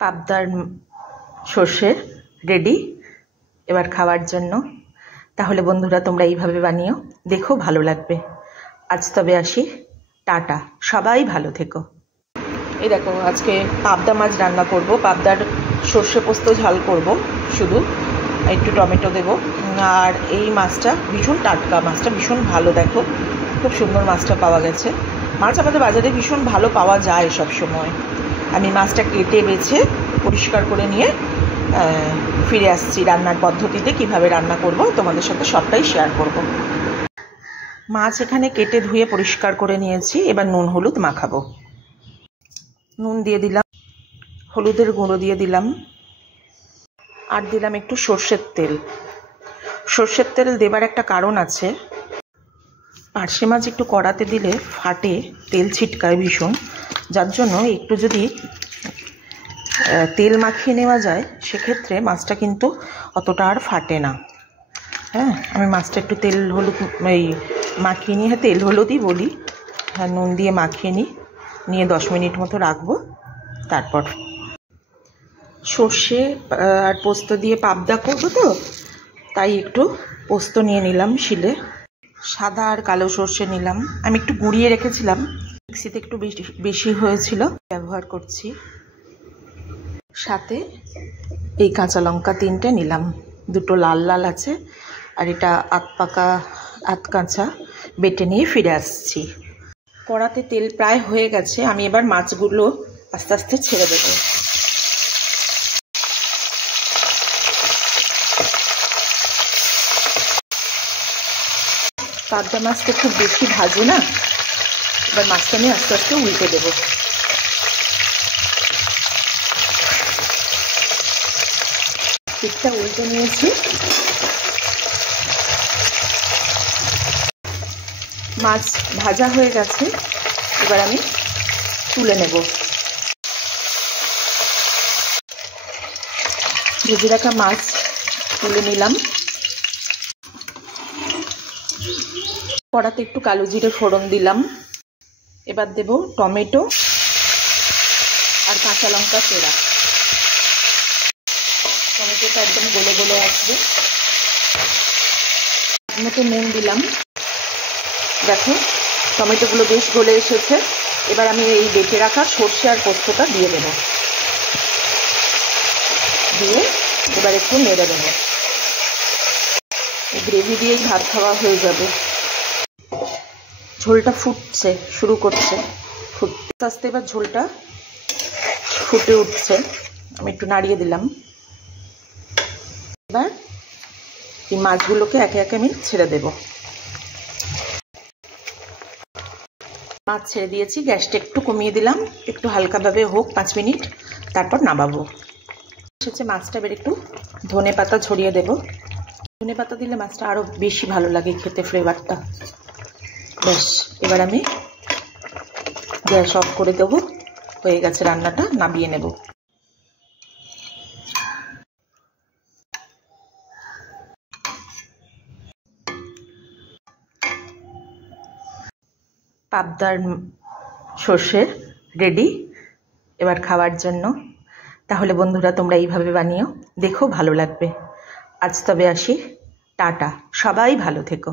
পাবদার সর্ষে রেডি এবার খাওয়ার জন্য। তাহলে বন্ধুরা তোমরা এইভাবে বানিও, দেখো ভালো লাগবে। আজ তবে আসি, টাটা, সবাই ভালো থেকো। এই দেখো আজকে পাবদা মাছ রান্না করব, পাবদার সর্ষে পোস্ত ঝাল করব, শুধু একটু টমেটো দেব। আর এই মাছটা ভীষণ টাটকা, মাছটা ভীষণ ভালো, দেখো খুব সুন্দর মাছটা পাওয়া গেছে। মাছ আমাদের বাজারে ভীষণ ভালো পাওয়া যায় সব সময়। আমি মাছটা কেটে বেছে পরিষ্কার করে নিয়ে ফিরে আসছি রান্নার পদ্ধতিতে, কিভাবে রান্না করব তোমাদের সাথে সবটাই শেয়ার করব। মাছ এখানে কেটে ধুয়ে পরিষ্কার করে নিয়েছি, এবার নুন হলুদ মাখাবো। নুন দিয়ে দিলাম, হলুদের গুঁড়ো দিয়ে দিলাম, আর দিলাম একটু সর্ষের তেল। সর্ষের তেল দেবার একটা কারণ আছে, পার্শে মাছ একটু কড়াতে দিলে ফাটে, তেল ছিটকায় ভীষণ, যার জন্য একটু যদি তেল মাখিয়ে নেওয়া যায় সেক্ষেত্রে মাছটা কিন্তু অতটা আর ফাটে না। হ্যাঁ, আমি মাছটা একটু তেল হলুদ মাখিয়ে নিয়ে, তেল হলুদই বলি, হ্যাঁ নুন দিয়ে মাখিয়ে নিয়ে 10 মিনিট মতো রাখবো। তারপর সর্ষে আর পোস্ত দিয়ে পাবদা করবো, তো তাই একটু পোস্ত নিয়ে নিলাম শিলে, সাদা আর কালো সর্ষে নিলাম। আমি একটু গুঁড়িয়ে রেখেছিলাম, মিক্সিতে একটু বেশি হয়েছিল, ব্যবহার করছি। সাথে এই কাঁচা লঙ্কা 3টে নিলাম, 2টো লাল লাল আছে, আর এটা আধ কাঁচা বেটে নিয়ে ফিরে আসছি। কড়াতে তেল প্রায় হয়ে গেছে, আমি এবার মাছগুলো আস্তে আস্তে ছেড়ে দেব। পাবদা মাছটা খুব বেশি ভাজে না, এবার মাছটা নিয়ে আস্তে আস্তে উল্টে দেব। পিঠটা উল্টে নিয়েছি, মাছ ভাজা হয়ে গেছে, এবার আমি তুলে নেব। ভেজে রাখা মাছ তুলে নিলাম। কড়াতে একটু কালো জিরে ফোড়ন দিলাম, এবার দেব টমেটো আর কাঁচা লঙ্কা চেরা। টমেটোটা একদম গলে গলে আসবে। মতো নুন দিলাম, দেখো টমেটোগুলো বেশ গলে এসেছে। এবার আমি এই বেটে রাখা সর্ষে আর পোস্তটা দিয়ে দেব, দিয়ে এবার একটু নেড়ে দেব। গ্রেভি দিয়েই ভাত খাওয়া হয়ে যাবে। ঝোলটা ফুটছে, শুরু করছে ফুটতে আস্তে, এবার ঝোলটা ফুটে উঠছে, আমি একটু নাড়িয়ে দিলাম। এবার এই মাছগুলোকে একে একে আমি ছেড়ে দেব। মাছ ছেড়ে দিয়েছি, গ্যাসটা একটু কমিয়ে দিলাম, একটু হালকাভাবে হোক 5 মিনিট, তারপর নামাবো। এসেছে মাছটা, এবার একটু ধনে পাতা ছড়িয়ে দেব। ধনে পাতা দিলে মাছটা আরও বেশি ভালো লাগে খেতে, ফ্লেভারটা। ব্যাস, এবার আমি গ্যাস অফ করে দেবো, হয়ে গেছে রান্নাটা, নামিয়ে নেব। পাবদার সর্ষে রেডি এবার খাওয়ার জন্য। তাহলে বন্ধুরা তোমরা এইভাবে বানিও, দেখো ভালো লাগবে। আজ তবে আসি, টাটা, সবাই ভালো থেকো।